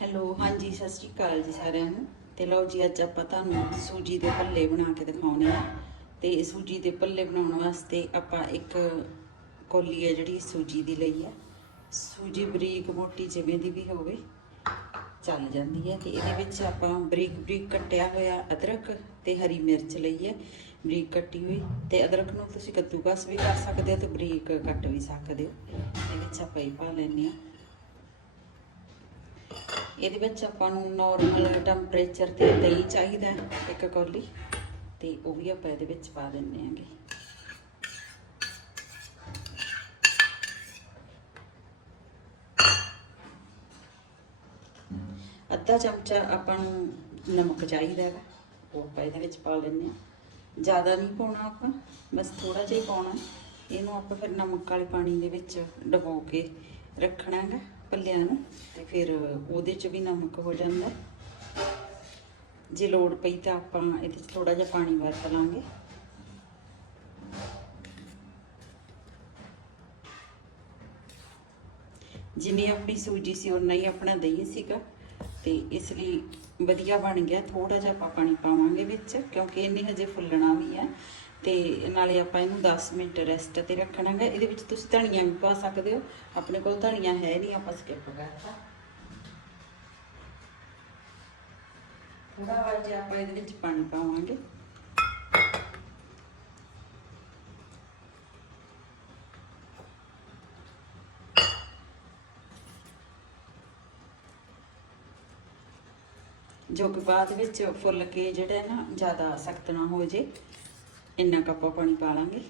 Hello, ਹਾਂਜੀ, ਸਤਿ ਸ਼੍ਰੀ ਅਕਾਲ ਜੀ ਸਾਰਿਆਂ ਨੂੰ। ਤੇ ਲਓ ਜੀ, ਅੱਜ ਆਪਾਂ ਤੁਹਾਨੂੰ ਸੂਜੀ ਦੇ ਭੱਲੇ ਬਣਾ ਕੇ ਦਿਖਾਉਣੇ ਆ। ਤੇ ਸੂਜੀ ਦੇ ਭੱਲੇ ਬਣਾਉਣ ਵਾਸਤੇ ਆਪਾਂ ਇੱਕ ਕੋਲੀ ਹੈ ਜਿਹੜੀ ਸੂਜੀ ਦੀ ਲਈ ਹੈ ਸੂਜੀ ਬਰੀਕ ਮੋਟੀ ਜਿਵੇਂ ਦੀ ਵੀ ਹੋਵੇ, ਚੱਲ ਜਾਂਦੀ ਹੈ ਤੇ ਇਹਦੇ ਵਿੱਚ ਆਪਾਂ ਬਰੀਕ ਬਰੀਕ ਕੱਟਿਆ ਹੋਇਆ ਅਦਰਕ ਤੇ ਹਰੀ ਮਿਰਚ ਲਈ ਹੈ ਬਰੀਕ ਕੱਟੀ ਹੋਈ। ਤੇ ਅਦਰਕ ਨੂੰ ਤੁਸੀਂ ਕੱਦੂਕਸ ਵੀ ਕਰ ਸਕਦੇ ਹੋ ਤੇ ਬਰੀਕ ਕੱਟ ਵੀ ਸਕਦੇ ਹੋ। ਇਹਦੇ ਵਿੱਚ ਆਪਾਂ ਇਹ ਪਾ ਲੈਂਦੇ ਹਾਂ। ਇਹਦੇ ਵਿੱਚ ਆਪਾਂ ਨੂੰ ਨਾਰਮਲ ਟੈਂਪਰੇਚਰ ਤੇ ਦਹੀਂ ਚਾਹੀਦਾ ਇੱਕ ਕੌਲੀ, ਤੇ ਉਹ ਵੀ ਆਪਾਂ ਇਹਦੇ ਵਿੱਚ ਪਾ ਦਿੰਨੇ ਆਂਗੇ ਅੱਧਾ ਚਮਚਾ ਆਪਾਂ ਨੂੰ ਨਮਕ ਚਾਹੀਦਾ ਹੈਗਾ ਉਹ ਆਪਾਂ ਇਹਦੇ ਵਿੱਚ ਪਾ ਲੈਂਦੇ ਹਾਂ। ਜ਼ਿਆਦਾ ਨਹੀਂ ਪਾਉਣਾ ਆਪਾਂ, ਬਸ ਥੋੜਾ ਜਿਹਾ ਹੀ ਪਾਉਣਾ ਇਹਨੂੰ ਆਪਾਂ ਫਿਰ ਨਮਕ ਵਾਲੇ ਪਾਣੀ ਦੇ ਵਿੱਚ ਡਬੋ ਕੇ ਰੱਖਣਾ ਹੈਗਾ। ਭੱਲਿਆਂ ਨੂੰ ਤੇ ਫਿਰ ਉਹਦੇ 'ਚ ਵੀ ਨਮਕ ਹੋ ਜਾਂਦਾ। ਜੇ ਲੋੜ ਪਈ ਤਾਂ ਆਪਾਂ ਇਹਦੇ 'ਚ ਥੋੜਾ ਜਿਹਾ ਪਾਣੀ ਵਰਤ ਲਾਂਗੇ। ਜਿੰਨੀ ਆਪਣੀ ਸੂਜੀ ਸੀ ਉਨਾ ਹੀ ਆਪਣਾ ਦਹੀਂ ਸੀਗਾ ਤੇ ਇਸ ਲਈ ਵਧੀਆ ਬਣ ਗਿਆ। ਥੋੜਾ ਜਿਹਾ ਆਪਾਂ ਪਾਣੀ ਪਾਵਾਂਗੇ ਵਿੱਚ, ਕਿਉਂਕਿ ਇਹਨੇ ਹਜੇ ਫੁੱਲਣਾ ਵੀ ਹੈ। ਤੇ ਨਾਲੇ ਆਪਾਂ ਇਹਨੂੰ 10 ਮਿੰਟ ਰੈਸਟ ਤੇ ਰੱਖਣਾਗਾ। ਇਹਦੇ ਵਿੱਚ ਤੁਸੀਂ ਧਨੀਆ ਵੀ ਪਾ ਸਕਦੇ ਹੋ। ਆਪਣੇ ਕੋਲ ਧਨੀਆ ਹੈ ਨਹੀਂ, ਆਪਾਂ ਸਕਿਪ ਕਰਤਾ। ਥੋੜਾ ਜਿਹਾ ਆਪਾਂ ਇਹਦੇ ਵਿੱਚ ਪਾਣੀ ਪਾਵਾਂਗੇ। ਜੋ ਕਿ ਬਾਅਦ ਵਿੱਚ ਫੁੱਲ ਕੇ ਜਿਹੜਾ ਨਾ, ਜ਼ਿਆਦਾ ਸਖਤ ਨਾ ਹੋ ਜੇ। ਇੰਨਾ ਕੱਪਾ ਪਾਣੀ ਪਾ ਲਾਂਗੇ।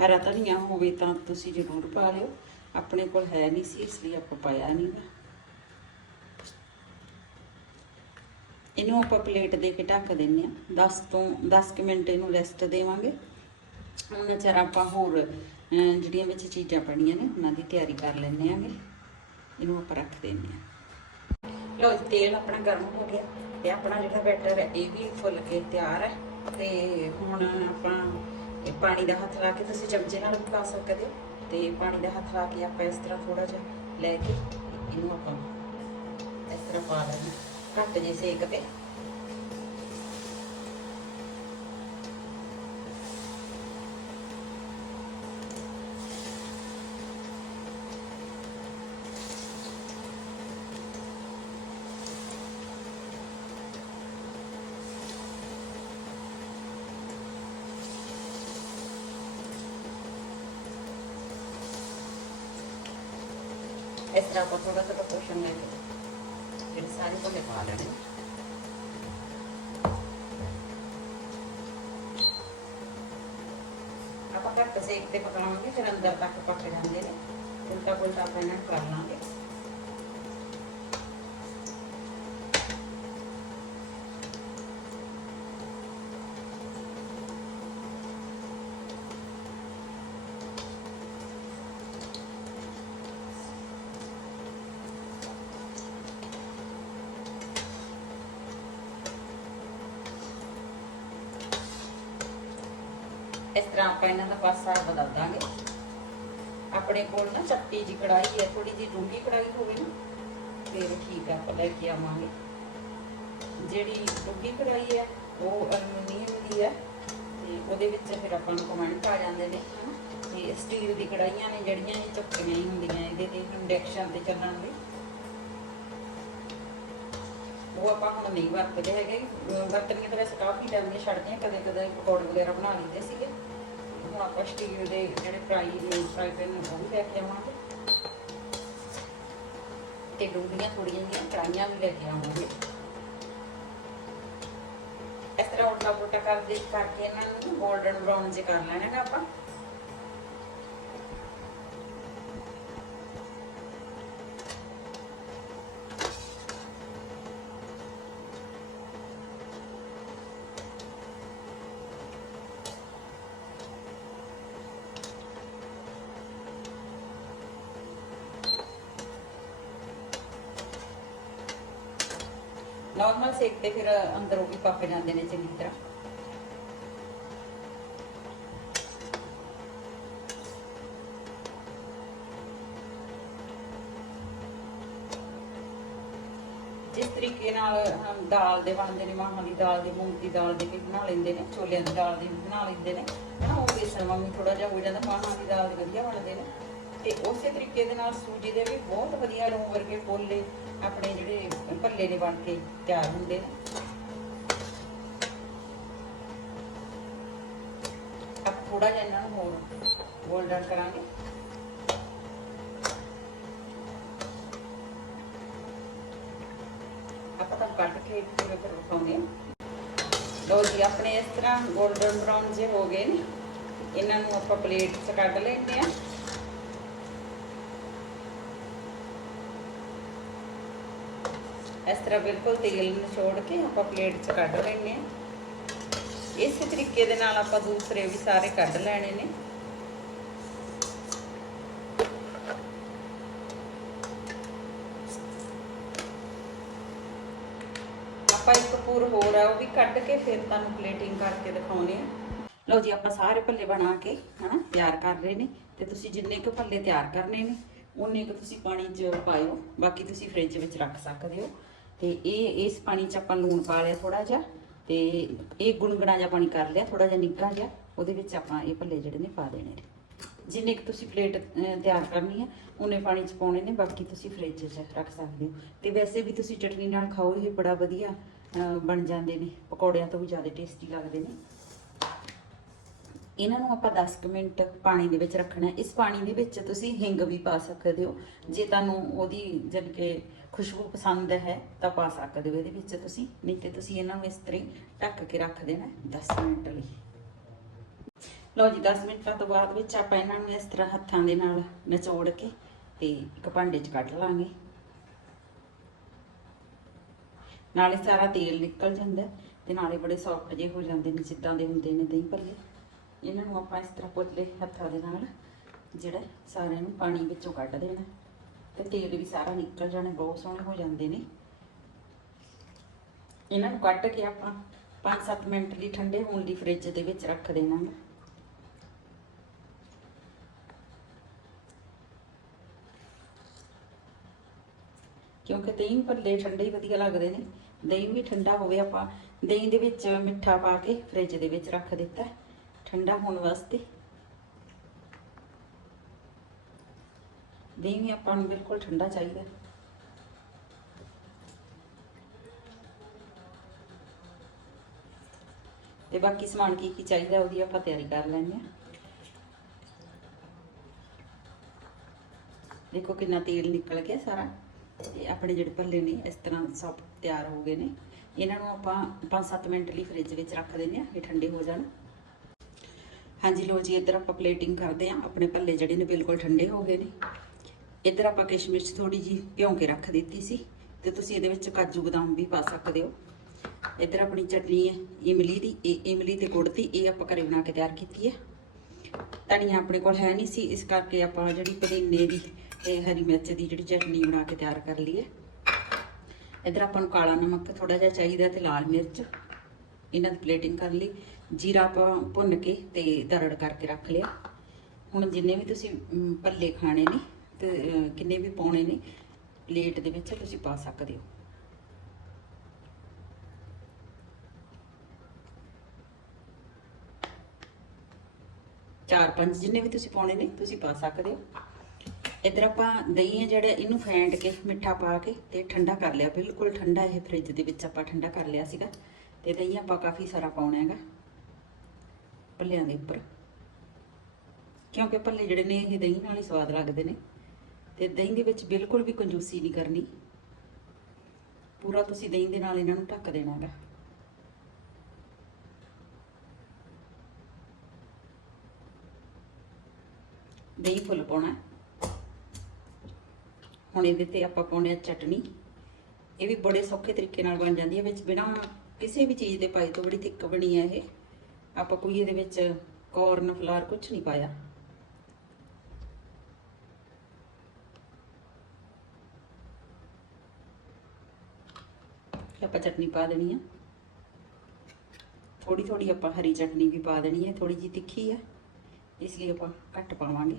ਹਰਾ ਧਨੀਆ ਹੋਵੇ ਤਾਂ ਤੁਸੀਂ ਜ਼ਰੂਰ ਪਾ ਲਿਓ। ਆਪਣੇ ਕੋਲ ਹੈ ਨਹੀਂ ਸੀ, ਇਸ ਲਈ ਆਪਾਂ ਪਾਇਆ ਨਹੀਂ ਗਾ। ਇਹਨੂੰ ਆਪਾਂ ਪਲੇਟ ਦੇ ਕੇ ਢੱਕ ਦਿੰਨੇ ਆ 10 ਤੋਂ 10 ਕੁ ਮਿੰਟ ਇਹਨੂੰ ਰੈਸਟ ਦੇਵਾਂਗੇ। ਉਹਨਾਂ ਚਿਰ ਆਪਾਂ ਹੋਰ ਜਿਹੜੀਆਂ ਵਿੱਚ ਚੀਜ਼ਾਂ ਪੜੀਆਂ ਨੇ, ਉਹਨਾਂ ਦੀ ਤਿਆਰੀ ਕਰ ਲੈਂਦੇ ਆਂਗੇ ਇਹਨੂੰ ਆਪਾਂ ਰੱਖ ਦਿੰਨੇ ਆ ਲਓ ਤੇਲ ਆਪਣਾ ਗਰਮ ਹੋ ਗਿਆ ਤੇ ਆਪਣਾ ਜਿਹੜਾ ਬੈਟਰ ਹੈ, ਇਹ ਵੀ ਫੁੱਲ ਕੇ ਤਿਆਰ ਹੈ। ਤੇ ਹੁਣ ਆਪਾਂ ਇਹ ਪਾਣੀ ਦਾ ਹੱਥ ਲਾ ਕੇ ਤੁਸੀਂ ਚਮਚੇ ਨਾਲ ਵੀ ਪਾ ਸਕਦੇ ਹੋ। ਤੇ ਪਾਣੀ ਦਾ ਹੱਥ ਲਾ ਕੇ ਆਪਾਂ ਇਸ ਤਰ੍ਹਾਂ ਥੋੜਾ ਜਿਹਾ ਲੈ ਕੇ ਇਹਨੂੰ ਆਪਾਂ ਇਸ ਤਰ੍ਹਾਂ ਪਾ ਲੈਣਾ ਘੱਟ ਜੇ ਸੇਕ ਤੇ ਇਸ ਤਰ੍ਹਾਂ ਆਪਾਂ ਥੋੜਾ ਥੋੜਾ ਪੋਸ਼ਨ ਲੈ ਕੇ ਜਿਹੜੇ ਸਾਰੇ ਭੁੱਲੇ ਪਾ ਲੈਣੇ ਆਪਾਂ ਘੱਟ ਸੇਕ ਤੇ ਪਕਾਵਾਂਗੇ ਫਿਰ ਅੰਦਰ ਤੱਕ ਪੱਕ ਜਾਂਦੇ ਨੇ ਉਲਟਾ ਪੁਲਟਾ ਆਪਾਂ ਇਹਨਾਂ ਨੂੰ ਕਰ ਲਾਂਗੇ ਇਸ ਤਰ੍ਹਾਂ ਆਪਾਂ ਇਹਨਾਂ ਦਾ ਪਾਸਾ ਬਦਲ ਦਾਂਗੇ। ਆਪਣੇ ਕੋਲ ਨਾ ਚੱਟੀ ਜੀ ਕੜਾਈ ਹੈ ਥੋੜੀ ਜੀ ਡੂੰਗੀ ਕੜਾਈ ਹੋਵੇ ਨਾ, ਫਿਰ ਠੀਕ ਆ, ਆਪਾਂ ਲੈ ਕੇ ਆਵਾਂਗੇ। ਜਿਹੜੀ ਡੂੰਗੀ ਕੜਾਈ ਹੈ, ਉਹ ਅਲਮੀਨੀਅਮ ਦੀ ਹੈ, ਤੇ ਉਹਦੇ ਵਿੱਚ ਫਿਰ ਆਪਾਂ ਨੂੰ ਕਮੈਂਟ ਆ ਜਾਂਦੇ ਨੇ। ਤੇ ਸਟੀਲ ਦੀ ਕੜਾਈਆਂ ਨੇ, ਜਿਹੜੀਆਂ ਇਹ ਚੱਕੀਆਂ ਹੀ ਹੁੰਦੀਆਂ, ਇਹਦੇ ਤੇ ਇੰਡਕਸ਼ਨ ਤੇ ਚੱਲਣ ਲਈ। ਉਹ ਆਪਾਂ ਹੁਣ ਨਹੀਂ ਵਰਤਦੇ ਹੈਗੇ। ਵਰਤਣੀਆਂ ਤਾਂ ਵੈਸੇ ਕਾਫੀ ਟਾਈਮ ਦੀਆਂ ਛੱਡਦੀਆਂ ਕਦੇ ਕਦੇ ਪਕੌੜੇ ਵਗੈਰਾ ਬਣਾ ਲੈਂਦੇ ਸੀਗੇ। ਆਪਾਂ ਸਟੀਲ ਦੇ ਜਿਹੜੇ ਫਰਾਈ ਦੇ ਫਰਾਈ ਪੈਨ ਉਹ ਵੀ ਲੈ ਕੇ ਆਵਾਂਗੇ। ਤੇ ਡੂੰਘੀਆਂ ਥੋੜੀਆਂ ਜਿਹੀਆਂ ਕੜਾਈਆਂ ਵੀ ਲੈ ਕੇ ਆਵਾਂਗੇ। ਇਸ ਤਰ੍ਹਾਂ ਉਲਟਾ ਪੁਲਟਾ ਕਰਦੇ ਕਰਕੇ ਇਹਨਾਂ ਨੂੰ 골ਡਨ ਬਰਾਊਨ ਜੇ ਕਰ ਲੈਣਾ ਹੈਗਾ ਆਪਾਂ। ਨਾਰਮਲ ਸੇਕ ਤੇ ਫਿਰ ਅੰਦਰ ਵੀ ਪੱਕ ਜਾਂਦੇ ਨੇ ਚੰਗੀ ਤਰ੍ਹਾਂ। ਜਿਸ ਤਰੀਕੇ ਨਾਲ ਅਮ, ਦਾਲ ਦੇ ਬਣਦੇ ਨੇ ਮਾਹਾਂ ਦੀ ਦਾਲ ਦੇ ਮੂੰਗ ਦੀ ਦਾਲ ਦੇ ਵੀ ਬਣਾ ਲੈਂਦੇ ਨੇ ਛੋਲਿਆਂ ਦੀ ਦਾਲ ਦੀ ਵੀ ਬਣਾ ਲੈਂਦੇ ਨੇ। ਹਨਾ ਉਹ ਬੇਸਣ ਵਾਂਗੂ ਥੋੜਾ ਜਿਹਾ ਹੋ ਜਾਂਦਾ ਮਾਹਾਂ ਦੀ ਦਾਲ ਦੇ ਵਧੀਆ ਬਣਦੇ ਨੇ। ਤੇ ਉਸੇ ਤਰੀਕੇ ਦੇ ਨਾਲ ਸੂਜੀ ਦੇ ਵੀ ਬਹੁਤ ਵਧੀਆ ਲੂਣ ਵਰਗੇ ਫੁੱਲੇ ਆਪਣੇ ਜਿਹੜੇ ਭੱਲੇ ਨੇ ਬਣ ਕੇ ਤਿਆਰ ਹੁੰਦੇ ਨੇ। ਆਪ ਥੋੜਾ ਜਿਹਾ ਇਹਨਾਂ ਨੂੰ ਹੋਰ ਗੋਲਡਨ ਕਰਾਂਗੇ। ਆਪਾਂ ਤਾਂ ਕੱਢ ਕੇ ਫਿਰ ਫਿਰ ਵਿਖਾਉਂਦੇ ਹਾਂ। ਲੋ ਜੀ, ਆਪਣੇ ਇਸ ਤਰ੍ਹਾਂ ਗੋਲਡਨ ਬ੍ਰਾਊਨ ਜੇ ਹੋ ਗਏ ਨੇ। ਇਹਨਾਂ ਨੂੰ ਆਪਾਂ ਪਲੇਟ 'ਚ ਕੱਢ ਲੈਂਦੇ ਆ ਇਸ ਤਰ੍ਹਾਂ ਬਿਲਕੁਲ ਤੇਲ ਨਿਚੋੜ ਕੇ ਆਪਾਂ ਪਲੇਟ 'ਚ ਕੱਢ ਲੈਂਦੇ ਆ ਇਸੇ ਤਰੀਕੇ ਦੇ ਨਾਲ ਆਪਾਂ ਦੂਸਰੇ ਵੀ ਸਾਰੇ ਕੱਢ ਲੈਣੇ ਨੇ। ਆਪਾਂ ਇੱਕ ਪੂਰ ਹੋਰ ਆ, ਉਹ ਵੀ ਕੱਢ ਕੇ ਫਿਰ ਤੁਹਾਨੂੰ ਪਲੇਟਿੰਗ ਕਰਕੇ ਦਿਖਾਉਣੇ ਆ ਲਓ ਜੀ, ਆਪਾਂ ਸਾਰੇ ਭੱਲੇ ਬਣਾ ਕੇ ਹਨਾ, ਤਿਆਰ ਕਰ ਰਹੇ ਨੇ। ਤੇ ਤੁਸੀਂ ਜਿੰਨੇ ਕੁ ਭੱਲੇ ਤਿਆਰ ਕਰਨੇ ਨੇ, ਉਨੇ ਕੁ ਤੁਸੀਂ ਪਾਣੀ 'ਚ ਪਾਇਓ, ਬਾਕੀ ਤੁਸੀਂ ਫ੍ਰਿਜ ਵਿੱਚ ਰੱਖ ਸਕਦੇ ਹੋ। ਤੇ ਇਹ, ਇਸ ਪਾਣੀ 'ਚ ਆਪਾਂ ਲੂਣ ਪਾ ਲਿਆ ਥੋੜਾ ਜਿਹਾ ਤੇ ਇਹ ਗੁਣਗੁਣਾ ਜਿਹਾ ਪਾਣੀ ਕਰ ਲਿਆ ਥੋੜਾ ਜਿਹਾ ਨਿੱਘਾ ਜਿਹਾ, ਉਹਦੇ ਵਿੱਚ ਆਪਾਂ ਇਹ ਭੱਲੇ ਜਿਹੜੇ ਨੇ ਪਾ ਦੇਣੇ ਨੇ। ਜਿੰਨੇ ਕੁ ਤੁਸੀਂ ਪਲੇਟ ਤਿਆਰ ਕਰਨੀ ਹੈ, ਉਹਨੇ ਪਾਣੀ 'ਚ ਪਾਉਣੇ ਨੇ, ਬਾਕੀ ਤੁਸੀਂ ਫ੍ਰਿਜ 'ਚ ਰੱਖ ਸਕਦੇ ਹੋ। ਤੇ ਵੈਸੇ ਵੀ ਤੁਸੀਂ ਚਟਨੀ ਨਾਲ ਖਾਓ, ਇਹ ਬੜਾ ਵਧੀਆ ਬਣ ਜਾਂਦੇ ਨੇ, ਪਕੌੜਿਆਂ ਤੋਂ ਵੀ ਜ਼ਿਆਦਾ ਟੇਸਟੀ ਲੱਗਦੇ ਨੇ। ਇਹਨਾਂ ਨੂੰ ਆਪਾਂ 10 ਕੁ ਮਿੰਟ ਪਾਣੀ ਦੇ ਵਿੱਚ ਰੱਖਣਾ ਇਸ ਪਾਣੀ ਦੇ ਵਿੱਚ ਤੁਸੀਂ ਹਿੰਗ ਵੀ ਪਾ ਸਕਦੇ ਹੋ। ਜੇ ਤੁਹਾਨੂੰ ਉਹਦੀ ਜਦ ਕਿ ਖੁਸ਼ਬੂ ਪਸੰਦ ਹੈ, ਤਾਂ ਪਾ ਸਕਦੇ ਹੋ। ਇਹਦੇ ਵਿੱਚ ਤੁਸੀਂ, ਨਹੀਂ ਤੇ ਤੁਸੀਂ ਇਹਨਾਂ ਨੂੰ ਇਸ ਤਰ੍ਹਾਂ ਹੀ ਢੱਕ ਕੇ ਰੱਖ ਦੇਣਾ ਹੈ 10 ਮਿੰਟ ਲਈ। ਲਓ ਜੀ 10 ਮਿੰਟਾਂ ਤੋਂ ਬਾਅਦ ਵਿੱਚ ਆਪਾਂ ਇਹਨਾਂ ਨੂੰ ਇਸ ਤਰ੍ਹਾਂ ਹੱਥਾਂ ਦੇ ਨਾਲ ਨਿਚੋੜ ਕੇ ਤੇ ਇੱਕ ਭਾਂਡੇ 'ਚ ਕੱਢ ਲਾਂਗੇ। ਨਾਲੇ ਸਾਰਾ ਤੇਲ ਨਿਕਲ ਜਾਂਦਾ ਹੈ ਤੇ ਨਾਲੇ ਬੜੇ ਸੌਫਟ ਜਿਹੇ ਹੋ ਜਾਂਦੇ ਨੇ, ਜਿੱਦਾਂ ਦੇ ਹੁੰਦੇ ਨੇ ਦਹੀਂ ਭੱਲੇ। ਇਹਨਾਂ ਨੂੰ ਆਪਾਂ ਇਸ ਤਰ੍ਹਾਂ ਪੁੱਤਲੇ ਹੱਥਾਂ ਦੇ ਨਾਲ ਜਿਹੜਾ ਸਾਰਿਆਂ ਨੂੰ ਪਾਣੀ ਵਿੱਚੋਂ ਕੱਢ ਦੇਣਾ। ਤੇ ਤੇਲ ਵੀ ਸਾਰਾ ਨਿਕਲ ਜਾਣਾ, ਬਹੁਤ ਸੋਹਣੇ ਹੋ ਜਾਂਦੇ ਨੇ। ਇਹਨਾਂ ਨੂੰ ਕੱਢ ਕੇ ਆਪਾਂ 5-7 ਮਿੰਟ ਲਈ ਠੰਡੇ ਹੋਣ ਲਈ ਫ੍ਰਿਜ ਦੇ ਵਿੱਚ ਰੱਖ ਦੇਣਾ ਕਿਉਂਕਿ ਦਹੀਂ ਭੱਲੇ ਠੰਡੇ ਹੀ ਵਧੀਆ ਲੱਗਦੇ ਨੇ। ਦਹੀਂ ਵੀ ਠੰਡਾ ਹੋਵੇ ਆਪਾਂ, ਦਹੀਂ ਦੇ ਵਿੱਚ ਮਿੱਠਾ ਪਾ ਕੇ ਫ੍ਰਿਜ ਦੇ ਵਿੱਚ ਰੱਖ ਦਿੱਤਾ। ਠੰਡਾ ਹੋਣ ਵਾਸਤੇ। ਦਹੀਂ ਵੀ ਆਪਾਂ ਨੂੰ ਬਿਲਕੁਲ ਠੰਡਾ ਚਾਹੀਦਾ। ਤੇ ਬਾਕੀ ਸਮਾਨ ਕੀ ਕੀ ਚਾਹੀਦਾ, ਉਹਦੀ ਆਪਾਂ ਤਿਆਰੀ ਕਰ ਲੈਂਦੇ ਹਾਂ। ਦੇਖੋ ਕਿੰਨਾ ਤੇਲ ਨਿਕਲ ਗਿਆ ਸਾਰਾ। ਤੇ ਆਪਣੇ ਜਿਹੜੇ ਭੱਲੇ ਨੇ, ਇਸ ਤਰ੍ਹਾਂ ਸਭ ਤਿਆਰ ਹੋ ਗਏ ਨੇ। ਇਹਨਾਂ ਨੂੰ ਆਪਾਂ 5-7 ਮਿੰਟ ਲਈ ਫ੍ਰਿਜ ਵਿੱਚ ਰੱਖ ਦਿੰਦੇ ਆ ਇਹ ਠੰਡੇ ਹੋ ਜਾਣ। ਹਾਂਜੀ ਲੋ ਜੀ, ਇੱਧਰ ਆਪਾਂ ਪਲੇਟਿੰਗ ਕਰਦੇ ਆ ਆਪਣੇ ਭੱਲੇ ਜਿਹੜੇ ਨੇ ਬਿਲਕੁਲ ਠੰਡੇ ਹੋ ਗਏ ਨੇ। ਇੱਧਰ ਆਪਾਂ ਕਿਸ਼ਮਿਸ਼ ਥੋੜੀ ਜੀ ਭਿਉਂ ਕੇ ਰੱਖ ਦਿੱਤੀ ਸੀ ਤੇ ਤੁਸੀਂ ਇਹਦੇ ਵਿੱਚ ਕਾਜੂ ਬਦਾਮ ਵੀ ਪਾ ਸਕਦੇ ਹੋ। ਇੱਧਰ ਆਪਣੀ ਚਟਨੀ ਹੈ, ਇਮਲੀ ਦੀ। ਇਹ ਇਮਲੀ ਤੇ ਗੁੜ ਦੀ, ਇਹ ਆਪਾਂ ਘਰੇ ਬਣਾ ਕੇ ਤਿਆਰ ਕੀਤੀ ਹੈ। ਧਨੀਆ ਆਪਣੇ ਕੋਲ ਹੈ ਨਹੀਂ ਸੀ, ਇਸ ਕਰਕੇ ਆਪਾਂ ਜਿਹੜੀ ਪੁਦੀਨੇ ਦੀ ਤੇ ਹਰੀ ਮਿਰਚ ਦੀ ਜਿਹੜੀ ਚਟਨੀ ਬਣਾ ਕੇ ਤਿਆਰ ਕਰ ਲਈ ਹੈ। ਇੱਧਰ ਆਪਾਂ ਨੂੰ ਕਾਲਾ ਨਮਕ ਥੋੜਾ ਜਿਹਾ ਚਾਹੀਦਾ ਤੇ ਲਾਲ ਮਿਰਚ। ਇਹਨਾਂ ਦੀ ਪਲੇਟਿੰਗ ਕਰ ਲਈ। ਜੀਰਾ ਆਪਾਂ ਭੁੰਨ ਕੇ ਤੇ ਦਰੜ ਕਰਕੇ ਰੱਖ ਲਿਆ। ਹੁਣ ਜਿੰਨੇ ਵੀ ਤੁਸੀਂ ਭੱਲੇ ਖਾਣੇ ਨੇ ਤੇ ਕਿੰਨੇ ਵੀ ਪਾਉਣੇ ਨੇ, ਪਲੇਟ ਦੇ ਵਿੱਚ ਤੁਸੀਂ ਪਾ ਸਕਦੇ ਹੋ। ਚਾਰ ਪੰਜ ਜਿੰਨੇ ਵੀ ਤੁਸੀਂ ਪਾਉਣੇ ਨੇ, ਤੁਸੀਂ ਪਾ ਸਕਦੇ ਹੋ। ਇਧਰ ਆਪਾਂ ਦਹੀਂ ਹੈ ਜਿਹੜਾ, ਇਹਨੂੰ ਫੈਂਟ ਕੇ, ਮਿੱਠਾ ਪਾ ਕੇ ਤੇ ਠੰਡਾ ਕਰ ਲਿਆ। ਬਿਲਕੁਲ ਠੰਡਾ ਇਹ ਫ੍ਰਿਜ ਦੇ ਵਿੱਚ ਆਪਾਂ ਠੰਡਾ ਕਰ ਲਿਆ ਸੀਗਾ। ਤੇ ਦਹੀਂ ਆਪਾਂ ਕਾਫੀ ਸਾਰਾ ਪਾਉਣਾ ਹੈਗਾ। ਭੱਲਿਆਂ ਦੇ ਉੱਪਰ। ਕਿਉਂਕਿ ਭੱਲੇ ਜਿਹੜੇ ਨੇ, ਇਹ ਦਹੀਂ ਨਾਲ ਹੀ ਸਵਾਦ ਲੱਗਦੇ ਨੇ। ਤੇ ਦਹੀਂ ਦੇ ਵਿੱਚ ਬਿਲਕੁਲ ਵੀ ਕੰਜੂਸੀ ਨਹੀਂ ਕਰਨੀ। ਪੂਰਾ ਤੁਸੀਂ ਦਹੀਂ ਦੇ ਨਾਲ ਇਹਨਾਂ ਨੂੰ ਢੱਕ ਦੇਣਾ ਹੈਗਾ ਦਹੀਂ ਫੁੱਲ ਪਾਉਣਾ। ਹੁਣ ਇਹਦੇ ਤੇ ਆਪਾਂ ਪਾਉਣੇ ਆ ਚਟਨੀ। ਇਹ ਵੀ ਬੜੇ ਸੌਖੇ ਤਰੀਕੇ ਨਾਲ ਬਣ ਜਾਂਦੀ ਹੈ। ਵਿੱਚ ਬਿਨਾਂ ਕਿਸੇ ਵੀ ਚੀਜ਼ ਦੇ ਪਾਈ ਤੋਂ ਬੜੀ ਥਿੱਕ ਬਣੀ ਹੈ ਇਹ। ਆਪਾਂ ਕੋਈ ਇਹਦੇ ਵਿੱਚ ਕੋਰਨ ਫਲਾਰ ਕੁਝ ਨਹੀਂ ਪਾਇਆ। ਆਪਾਂ ਚਟਨੀ ਪਾ ਦੇਣੀ ਆ। ਥੋੜੀ ਥੋੜੀ ਆਪਾਂ ਹਰੀ ਚਟਨੀ ਵੀ ਪਾ ਦੇਣੀ ਹੈ ਥੋੜੀ ਜੀ ਤਿੱਖੀ ਹੈ ਇਸ ਲਈ ਆਪਾਂ ਘੱਟ ਪਾਵਾਂਗੇ।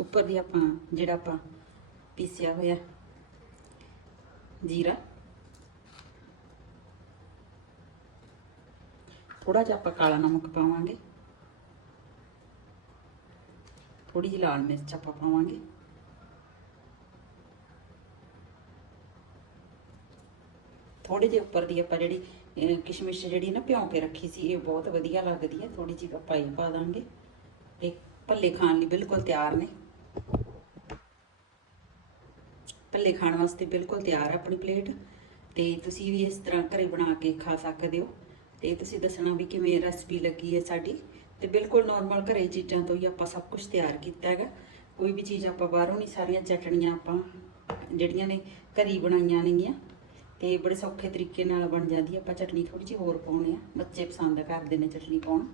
ਉੱਪਰ ਦੀ ਆਪਾਂ, ਜਿਹੜਾ ਆਪਾਂ ਪੀਸਿਆ ਹੋਇਆ ਜੀਰਾ। ਥੋੜਾ ਜਿਹਾ ਆਪਾਂ ਕਾਲਾ ਨਮਕ ਪਾਵਾਂਗੇ। ਥੋੜੀ ਜਿਹੀ ਲਾਲ ਮਿਰਚ ਆਪਾਂ ਪਾਵਾਂਗੇ। ਥੋੜੀ ਜਿਹੇ ਉੱਪਰ ਦੀ ਆਪਾਂ ਜਿਹੜੀ ਕਿਸ਼ਮਿਸ਼ ਜਿਹੜੀ ਨਾ ਭਿਉਂ ਕੇ ਰੱਖੀ ਸੀ, ਇਹ ਬਹੁਤ ਵਧੀਆ ਲੱਗਦੀ ਹੈ। ਥੋੜੀ ਜਿਹੀ ਆਪਾਂ ਇਹ ਪਾ ਦਾਂਗੇ। ਤੇ ਭੱਲੇ ਖਾਣ ਲਈ ਬਿਲਕੁਲ ਤਿਆਰ ਨੇ। ਭੱਲੇ ਖਾਣ ਵਾਸਤੇ ਬਿਲਕੁਲ ਤਿਆਰ ਹੈ ਆਪਣੀ ਪਲੇਟ। ਤੇ ਤੁਸੀਂ ਵੀ ਇਸ ਤਰ੍ਹਾਂ ਘਰੇ ਬਣਾ ਕੇ ਖਾ ਸਕਦੇ ਹੋ। ਤੇ ਤੁਸੀਂ ਦੱਸਣਾ ਵੀ ਕਿਵੇਂ ਰੈਸਪੀ ਲੱਗੀ ਹੈ ਸਾਡੀ। ਤੇ ਬਿਲਕੁਲ ਨਾਰਮਲ ਘਰੇ ਚੀਜ਼ਾਂ ਤੋਂ ਹੀ ਆਪਾਂ ਸਭ ਕੁਝ ਤਿਆਰ ਕੀਤਾ ਹੈਗਾ। ਕੋਈ ਵੀ ਚੀਜ਼ ਆਪਾਂ ਬਾਹਰੋਂ ਨਹੀਂ, ਸਾਰੀਆਂ ਚਟਣੀਆਂ ਆਪਾਂ ਜਿਹੜੀਆਂ ਨੇ ਘਰੀ ਬਣਾਈਆਂ ਨੇਗੀਆਂ। ਤੇ ਬੜੇ ਸੌਖੇ ਤਰੀਕੇ ਨਾਲ ਬਣ ਜਾਂਦੀ ਹੈ ਆਪਾਂ ਚਟਨੀ ਥੋੜੀ ਜਿਹੀ ਹੋਰ ਪਾਉਣੇ ਆ। ਬੱਚੇ ਪਸੰਦ ਕਰਦੇ ਨੇ ਚਟਣੀ ਪਾਉਣ।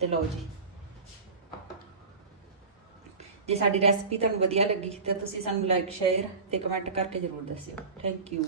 ਤੇ ਲਓ ਜੀ। ਜੇ ਸਾਡੀ ਰੈਸਪੀ ਤੁਹਾਨੂੰ ਵਧੀਆ ਲੱਗੀ ਤਾਂ ਤੁਸੀਂ ਸਾਨੂੰ ਲਾਈਕ ਸ਼ੇਅਰ ਤੇ ਕਮੈਂਟ ਕਰਕੇ ਜ਼ਰੂਰ ਦੱਸਿਓ। Thank you